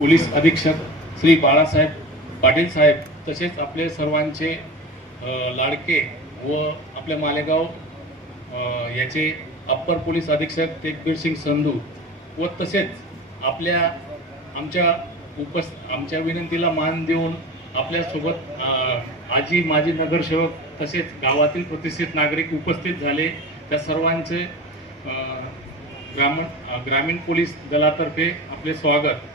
Police अधीक्षक श्री बाळासाहेब पाटील साहेब, तसेच आपले सर्वांचे लाडके व आपल्या मालेगाव याचे अप्पर पोलीस अधीक्षक तेगबीर सिंग संधू व तसेच आमच्या विनंतीला मान देऊन आपल्यासोबत आजी माजी नगरसेवक तसेच गावातील प्रतिष्ठित नागरिक उपस्थित झाले। त्या सर्वांचे ग्रामीण पोलीस दलातर्फे आपले स्वागत।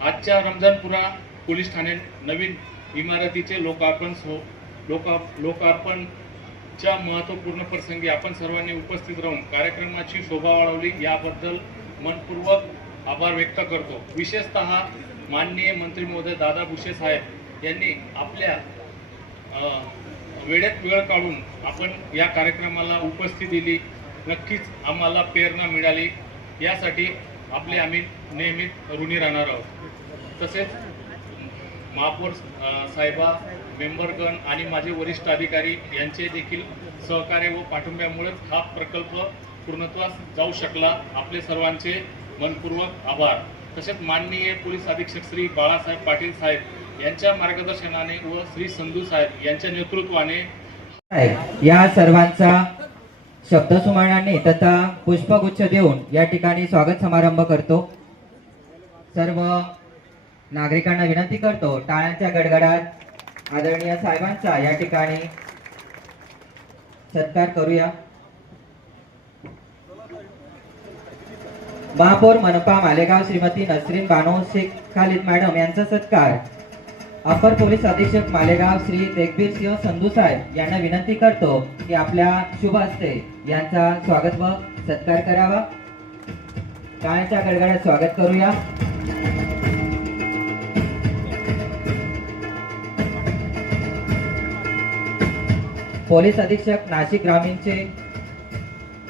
आजच्या रमजानपुरा पोलीस ठाणे नवीन इमारतीचे लोकार्पणच्या महत्त्वपूर्ण प्रसंगी आपण सर्वांनी उपस्थित राहून कार्यक्रमाची शोभा वाढवली याबद्दल मनपूर्वक आभार व्यक्त करतो। विशेषतः माननीय मंत्री महोदय दादा भुसे साहेब यांनी आपल्या वेळेत वेळ काढून आपण या कार्यक्रमाला उपस्थिती दिली। नक्कीच आम्हाला प्रेरणा मिळाली, यासाठी आम्ही नेहमीच ऋणी राहणार आहोत। तसेच महापौर साहेबा, मेंबरगण आणि माझे वरिष्ठ अधिकारी यांचे देखील सहकार्य व पाठिंब्यामुळेच हा प्रकल्प पूर्णत्वास जाऊ शकला। आपले सर्वांचे मनपूर्वक आभार। तसेच माननीय पोलीस अधीक्षक श्री बाळासाहेब पाटील साहेब यांच्या मार्गदर्शनाने व श्री संधू साहेब यांच्या नेतृत्वाने या सर्वांचा शब्दसुमनाने तथा पुष्पगुच्छ देऊन या ठिकाणी स्वागत समारंभ करतो। सर्व नागरिकांना विनंती करतो, टाळ्यांच्या गडगडाट आदरणीय साहेबांचा या ठिकाणी सत्कार करूया। महापौर मनपा मालेगाव श्रीमती नसरीन बानो शेख खालिद मॅडम यांचा सत्कार अपर पोलीस अधीक्षक मालेगाव श्री तेगबीर सिंह संधू साहेब यांना विनंती करतो की आपल्या शुभ हस्ते यांचा स्वागत व सत्कार करावा। टाळ्यांच्या गडगडाट स्वागत करूया। पोलीस अधीक्षक नाशिक ग्रामीणचे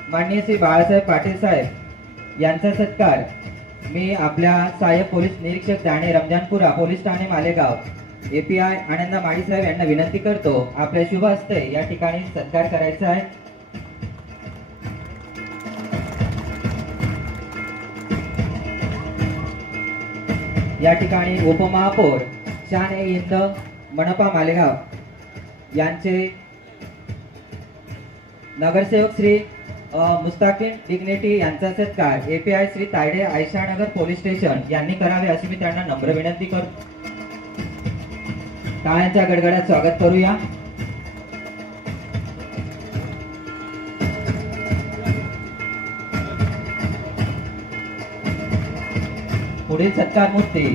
माननीय श्री बाळासाहेब पाटील साहेब यांचा सत्कार मी आपल्या सहाय्यक पोलीस निरीक्षक ठाणे रमजानपुरा पोलीस ठाणे मालेगाव API आनंदा माळी साहेब यांना विनंती करतो, आपल्या शुभ हस्ते या ठिकाणी सत्कार करायचा आहे। या ठिकाणी उपमहापौर शान-ए-हिंद मनपा मालेगाव यांचे नगरसेवक श्री मुस्ताकिन डिग्निटी यांचा सत्कार API Shri Tayde Ayeshanagar police station यांनी करावे अशी मी त्यांना नम्र विनंती करतो। टाळ्यांच्या गडगडाट स्वागत करूया। पुढील सत्कार मूर्ती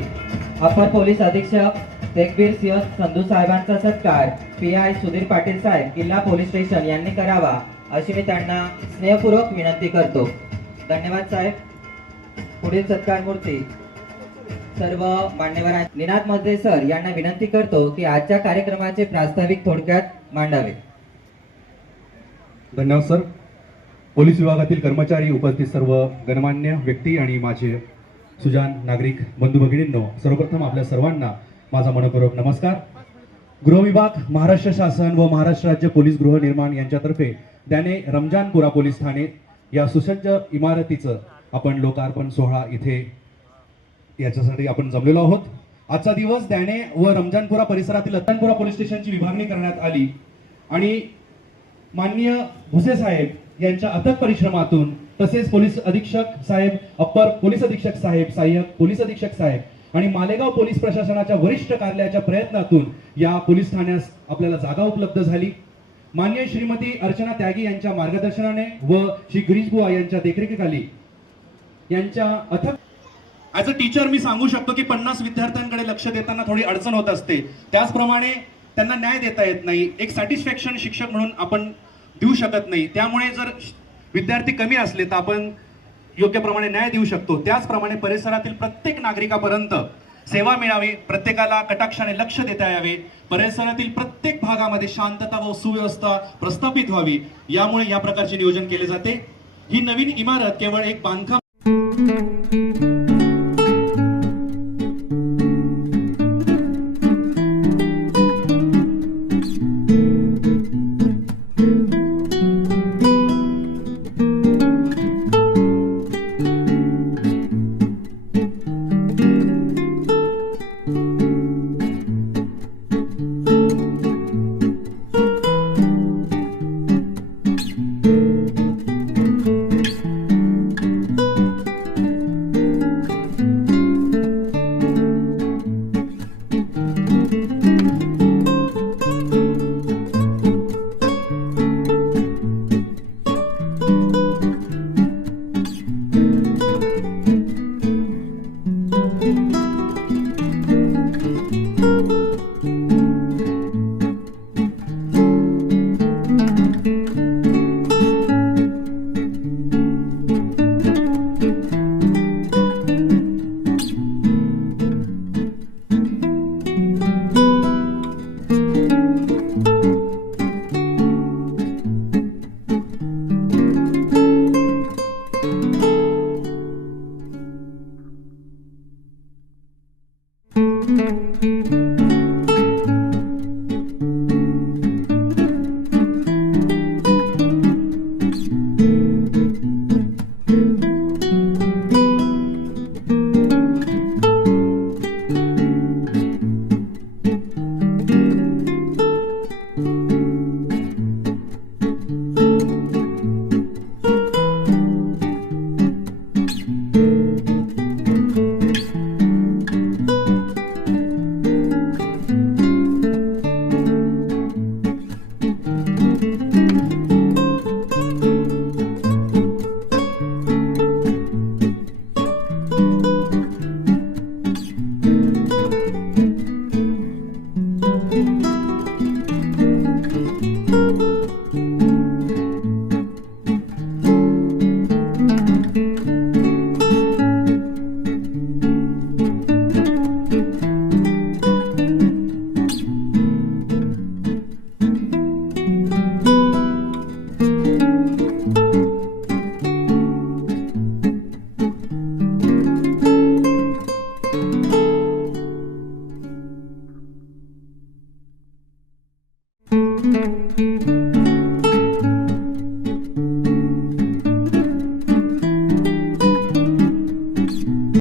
अपर पोलीस अधीक्षक तेगबीर सिंह संधू साहेबांचा सत्कार PI सुधीर पाटील साहेब किल्ला पोलीस स्टेशन यांनी करावा अशी मी त्यांना स्नेहपूर्वक विनंती करतो। धन्यवाद साहेब। पुढील सत्कार मूर्ती सर्व मान्यवरांना निनाद मजदे सर यांना विनंती करतो की आजच्या कार्यक्रमाचे प्रास्ताविक थोडक्यात मांडावे। धन्यवाद सर। पोलीस विभागातील कर्मचारी, उपस्थित सर्व गणमान्य व्यक्ती आणि माझे सुजान नागरिक बंधू भगिनींनो, सर्वप्रथम आपल्या सर्वांना माझा मनपूर्वक नमस्कार। गृह विभाग, महाराष्ट्र शासन व महाराष्ट्र राज्य पोलीस गृहनिर्माण यांच्यातर्फे त्याने रमजानपुरा पोलीस ठाणे या सुसज्ज इमारतीचं आपण लोकार्पण सोहळा इथे याच्यासाठी आपण जमलेलो आहोत। आजचा दिवस त्याने व रमजानपुरा परिसरातील रतनपुरा पोलीस स्टेशनची विभागणी करण्यात आली आणि माननीय भुसे साहेब यांच्या अथक परिश्रमातून तसेच पोलीस अधीक्षक साहेब, अप्पर पोलीस अधीक्षक साहेब, सहाय्यक पोलीस अधीक्षक साहेब आणि मालेगाव पोलीस प्रशासनाच्या वरिष्ठ कार्यालयाच्या प्रयत्नातून या पोलीस ठाण्यास आपल्याला जागा उपलब्ध झाली। माननीय श्रीमती अर्चना त्यागी यांच्या मार्गदर्शनाने व श्री गिरीश बुवा यांच्या देखरेखीखाली यांच्या अथक ॲज अ टीचर मी सांगू शकतो की 50 विद्यार्थ्यांकडे लक्ष देताना थोडी अडचण होत असते, त्याचप्रमाणे त्यांना न्याय देता येत नाही, एक सॅटिस्फॅक्शन शिक्षक म्हणून आपण देऊ शकत नाही। त्यामुळे जर विद्यार्थी कमी असले तर आपण योग्य प्रमाणे न्याय देऊ शकतो। त्याचप्रमाणे परिसरातील प्रत्येक नागरिकापर्यंत सेवा मिळावी, प्रत्येकाला कटाक्षाने लक्ष देता यावे, परिसरातील प्रत्येक भागामध्ये शांतता व सुव्यवस्था प्रस्थापित व्हावी, यामुळे या प्रकारचे नियोजन केले जाते। ही नवीन इमारत केवळ एक बांधकाम धन्यवाद.